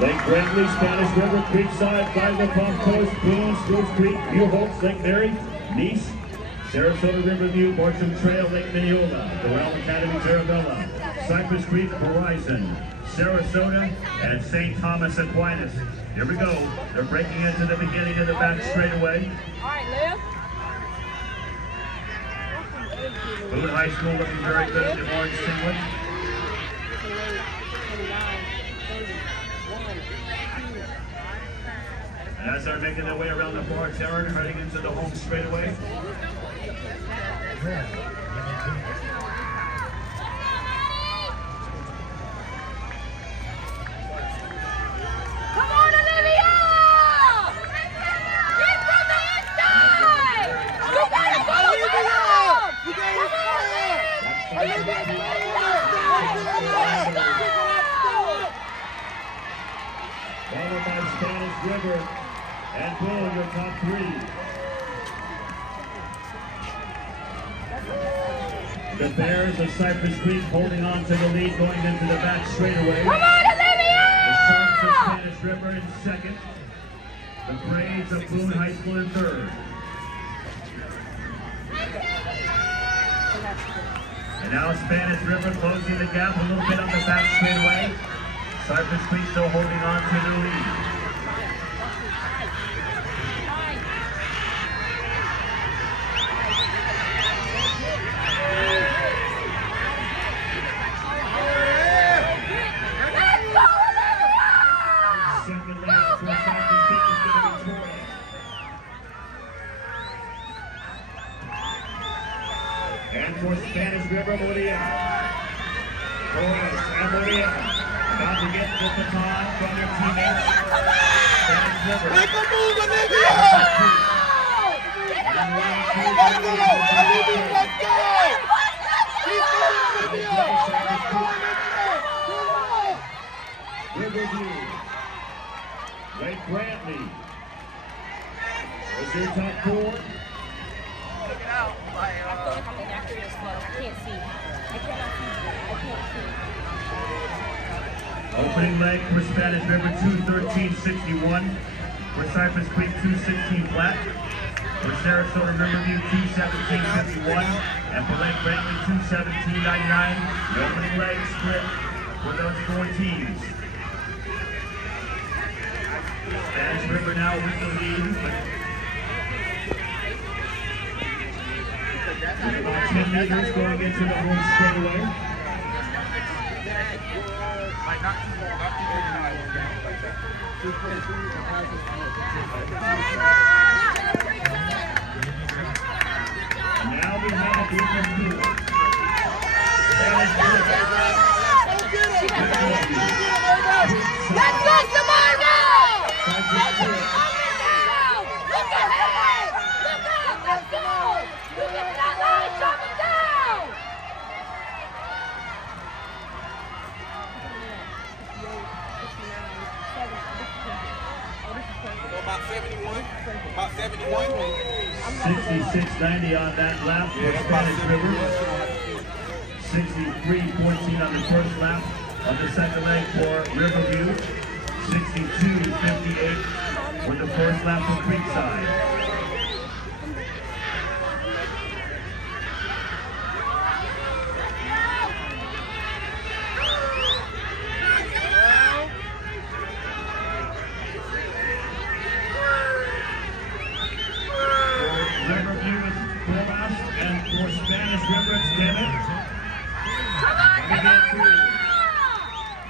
Lake Brantley, Spanish River, Creekside, Flagler, Palm Coast, Boone, Spruce Creek, New Hope, Lake Mary, Nice, Sarasota Riverview, Bartram Trail, Lake Mineola, Doral Academy, Terravella, Cypress Creek, Horizon, Sarasota, and St. Thomas Aquinas. Here we go. They're breaking into the beginning of the back straightaway. All right, Liv. Boone High School looking very good in the orange singlet. And as they're making their way around the bar, Terran heading into the home straightaway. Come on, Olivia! Get from the inside! You gotta go! You gotta Followed by Spanish River and Boone, your top three. The Bears of Cypress Creek holding on to the lead going into the back straightaway. Come on, Olivia! The Sharks of Spanish River in second. The Braves of Boone High School in third. And now Spanish River closing the gap a little bit on the back straightaway. Cypress Creek still holding on to the lead. Second leg for Cypress Creek is going to be Torres. And for Spanish River, Muria. Torres and Muria about to get the baton from their teammates. Spanish River. Make a move, Olivia! Let's go! Keep going, Olivia! Let's go, Olivia! Riverview. Lake Brantley. Is your top four? I feel like I'm in that area slow. I can't see. I cannot see. I can't see. Opening leg for Spanish River, 2:13.61. For Cypress Creek, 2:16 flat. For Sarasota Riverview, 2:17.51. And for Lake Brantley, 2:17.99. The opening leg split for those four teams. Spanish River now with the lead. With about 10 meters going into the home straightaway. And now we have a group of two. Spanish River. Let's go, Samara! Cypress Creek. Look ahead! Look up! Let's go! You get to that line, chop it down! About 71. About 71. 66.90 on that lap for Spanish River. 63.14 on the first lap of the second leg for Riverview. 62.58 for the first lap for Creekside. Riverview is Boras, and for Spanish River it's Kevin. Coming in through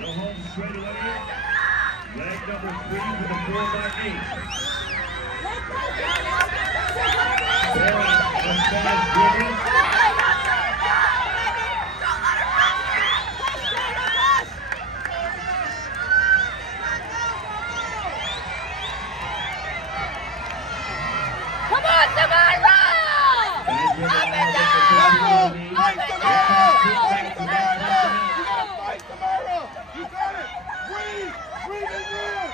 the home straightaway. Leg number 3 for the 4x8. Boras and Spanish River. Come on, Samara! Spanish River now with the Let's go! 13 lead. Fight, Tamara! Fight, Tamara! You gotta fight, Tamara! You got it! Breathe! Breathe and live!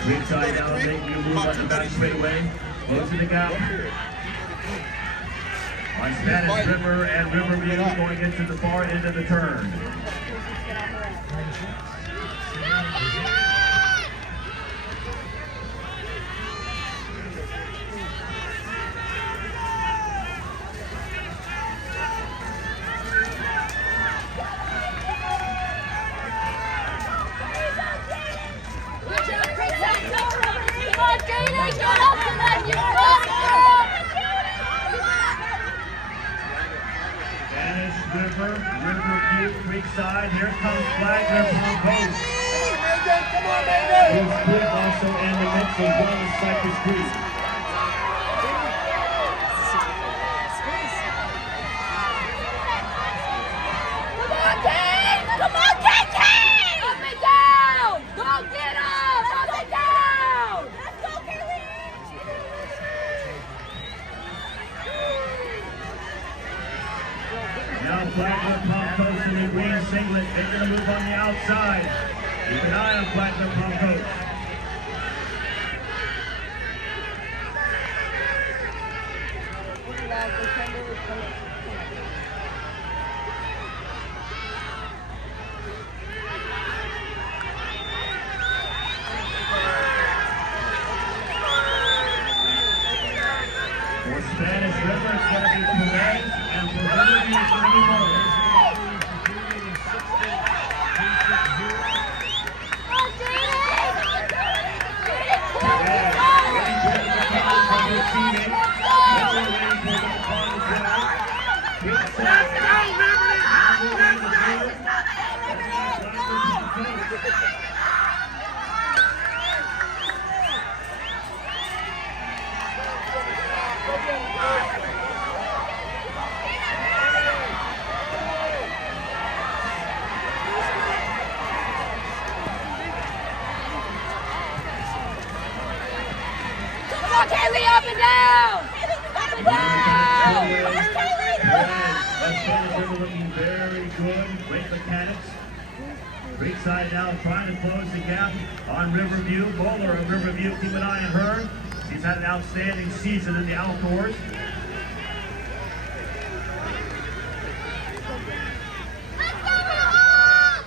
Creekside now making a move on the back straightaway. Close to the gap. on Spanish River and Riverview going into the far end of the turn. Spanish River, Riverview, Creekside. Here comes Flagler from Coast. Come on, baby! Who's Creek also in the mix as well as Cypress Creek. Come on, Kate! Up and down! Go get up! Up and down! Let's go, Kaylee! Now Flagler Palm Coast in the green singlet, making a move on the outside. Keep an eye on Flagler Palm Coast. For Spanish River, it's going to be Perez, and for Riverview, it's going to be Morris. Come on, Kaylee, up and down! Up and down! That's River looking very good. Great mechanics. Creekside now trying to close the gap on Riverview. Bowler of Riverview, keep an eye on her. She's had an outstanding season in the outdoors. Let's go, Hawks!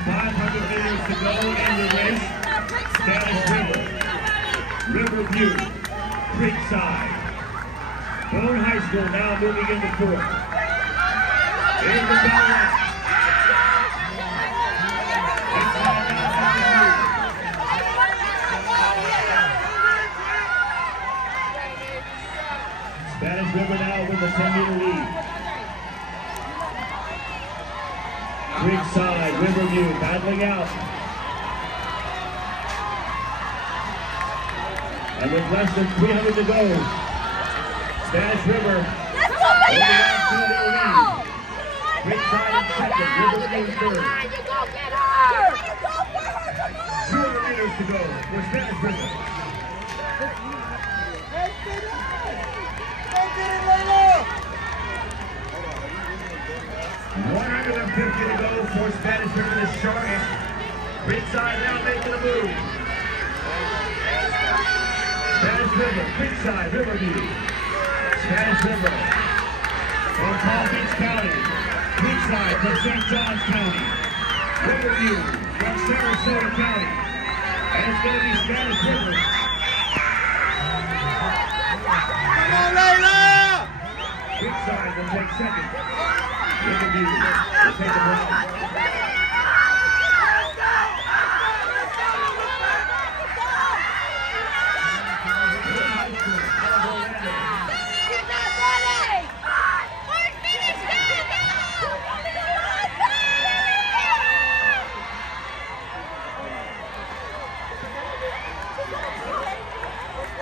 500 meters to go in the race. Spanish River, Riverview, Creekside. Bone High School now moving into fourth. Here's the bell line. Spanish River now with a 10-meter lead. Creekside, Riverview battling out. And with less than 300 to go, Spanish River Let's go, holding on to their lead. Creekside in second, Riverview in third. You go get her! 200 meters to go for Spanish River. Go get it, Layla! 150 to go for Spanish River, the shortest. Creekside now making a move. Spanish River, Creekside, Riverview. Spanish River from Palm Beach County. Creekside from St. Johns County. Riverview from Sarasota County. And it's going to be Spanish River. Come on, Layla! Creekside will take second. Riverview will take the bronze.